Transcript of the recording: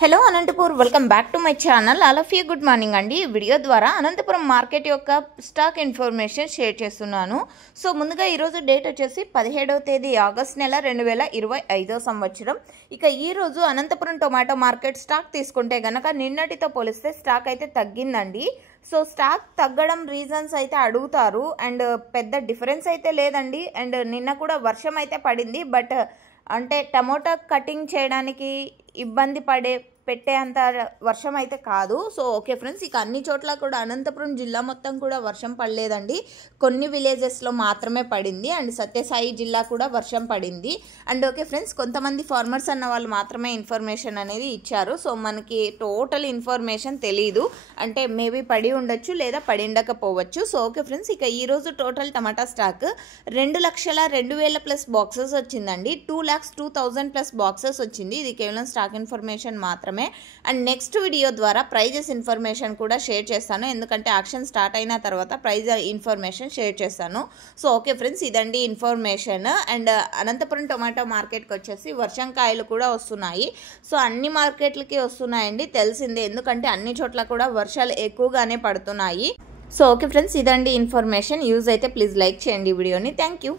Hello Anantapur welcome back to my channel. All of you good morning అండి. ఈ video ద్వారా Anantapuram market యొక్క stock information share చేస్తున్నాను. So ముందుగా ఈరోజు డేట్ వచ్చేసి 17వ తేదీ ఆగస్ట్ నెల 2025 సంవత్సరం. ఇక ఈరోజు అనంతపురం టొమాటో మార్కెట్ స్టాక్ తీసుకుంటే కనుక నిన్నటితో పోలిస్తే స్టాక్ అయితే తగ్గిందండి. సో స్టాక్ తగ్గడం రీజన్స్ అయితే అడుగుతారు అండ్ పెద్ద డిఫరెన్స్ అయితే లేదండి. అండ్ నిన్న కూడా వర్షం అయితే పడింది, బట్ అంటే టమోటా కటింగ్ చేయడానికి ఇబ్బంది పెట్టేంత వర్షం అయితే కాదు. సో ఓకే ఫ్రెండ్స్, ఇక అన్ని చోట్ల కూడా అనంతపురం జిల్లా మొత్తం కూడా వర్షం పడలేదండి. కొన్ని విలేజెస్లో మాత్రమే పడింది అండ్ సత్యసాయి జిల్లా కూడా వర్షం పడింది. అండ్ ఓకే ఫ్రెండ్స్, కొంతమంది ఫార్మర్స్ అన్న వాళ్ళు మాత్రమే ఇన్ఫర్మేషన్ అనేది ఇచ్చారు. సో మనకి టోటల్ ఇన్ఫర్మేషన్ తెలీదు, అంటే మేబీ పడి ఉండొచ్చు లేదా పడి ఉండకపోవచ్చు. సో ఓకే ఫ్రెండ్స్, ఇక ఈరోజు టోటల్ టమాటా స్టాక్ 2,02,000 ప్లస్ బాక్సెస్ వచ్చిందండి. 2,02,000 ప్లస్ బాక్సెస్ వచ్చింది. ఇది కేవలం స్టాక్ ఇన్ఫర్మేషన్ మాత్రమే. అండ్ నెక్స్ట్ వీడియో ద్వారా ప్రైజెస్ ఇన్ఫర్మేషన్ కూడా షేర్ చేస్తాను, ఎందుకంటే యాక్షన్ స్టార్ట్ అయిన తర్వాత ప్రైజ్ ఇన్ఫర్మేషన్ షేర్ చేస్తాను. సో ఓకే ఫ్రెండ్స్, ఇదండి ఇన్ఫర్మేషన్. అండ్ అనంతపురం టొమాటో మార్కెట్కి వచ్చేసి వర్షం కాయలు కూడా వస్తున్నాయి. సో అన్ని మార్కెట్లకి వస్తున్నాయండి, తెలిసిందే, ఎందుకంటే అన్ని చోట్ల కూడా వర్షాలు ఎక్కువగానే పడుతున్నాయి. సో ఓకే ఫ్రెండ్స్, ఇదండి ఇన్ఫర్మేషన్. యూజ్ అయితే ప్లీజ్ లైక్ చేయండి వీడియోని. Thank you.